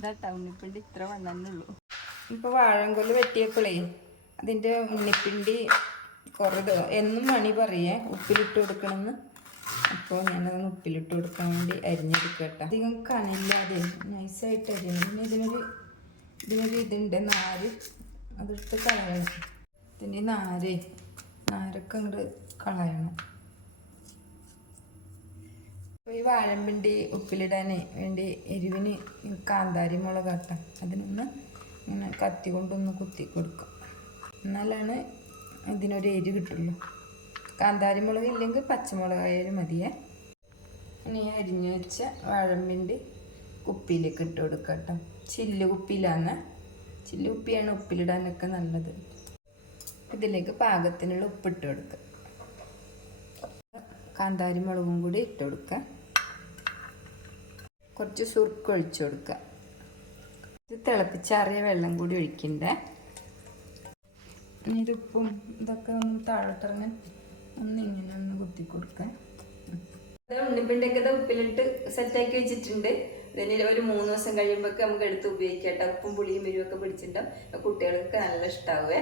ഇതാ ഉണ്ണിപ്പിണ്ടി ഇത്ര വണ്ണുള്ളൂ. ഇപ്പോൾ വാഴങ്കൊല് വെട്ടിയപ്പോഴേ അതിൻ്റെ ഉണ്ണിപ്പിണ്ടി കുറേ എന്നും മണി പറയേ ഉപ്പിലിട്ട് കൊടുക്കണമെന്ന്. അപ്പോൾ ഞാനതൊന്ന് ഉപ്പിലിട്ട് കൊടുക്കാൻ വേണ്ടി അരിഞ്ഞെടുക്കട്ടെ. അധികം കനയില്ലാതെ നൈസായിട്ട് അരിയണം. പിന്നെ ഇതിനൊരു ഇതുണ്ട് നാര്, അതെടുത്ത് കളയണം. ഇതിൻ്റെ നാരൊക്കെ അങ്ങോട്ട് കളയണം. അപ്പോൾ ഈ വാഴമ്പിണ്ടി ഉപ്പിലിടാൻ വേണ്ടി എരിവിന് കാന്താരി മുളകാട്ട അതിനൊന്ന് ഇങ്ങനെ കത്തി കൊണ്ടൊന്ന് കുത്തി കൊടുക്കും. എന്നാലാണ് ഇതിനൊരു എരി കിട്ടുള്ളൂ. കാന്താരി മുളക് ഇല്ലെങ്കിൽ പച്ചമുളകായാലും മതിയേ. ഇനി അരിഞ്ഞു വെച്ച വാഴമ്പിണ്ടി കുപ്പിയിലേക്ക് ഇട്ട് കൊടുക്കട്ടോ. ചില്ല് കുപ്പിയിലാണ്, ചില്ല് കുപ്പിയാണ് ഉപ്പിലിടാനൊക്കെ നല്ലത്. ഇതിലേക്ക് പാകത്തിനുള്ള ഉപ്പിട്ട് കൊടുക്കുക. കാന്താരി മുളകും കൂടി ഇട്ട് കൊടുക്കുക. കുറച്ച് സുർക്ക് ഒഴിച്ചു കൊടുക്കുക. ഇത് തിളപ്പിച്ചാറിയ വെള്ളം കൂടി ഒഴിക്കണ്ടേ. ഇനി ഉപ്പും ഇതൊക്കെ ഒന്ന് താഴോട്ടിറങ്ങാൻ ഇങ്ങനെ ഒന്ന് കുത്തി കൊടുക്കുക. ഉണ്ണിപ്പിണ്ടൊക്കെ ഉപ്പിലിട്ട് സെറ്റാക്കി വെച്ചിട്ടുണ്ട്. ഇതിന് ഒരു 3 ദിവസം കഴിയുമ്പോൾ നമുക്ക് എടുത്ത് ഉപയോഗിക്കാം കേട്ടോ. ഉപ്പും പുളിയും എരിവൊക്കെ പിടിച്ചിട്ടുണ്ടാവും. കുട്ടികൾക്ക് നല്ല ഇഷ്ടാവേ.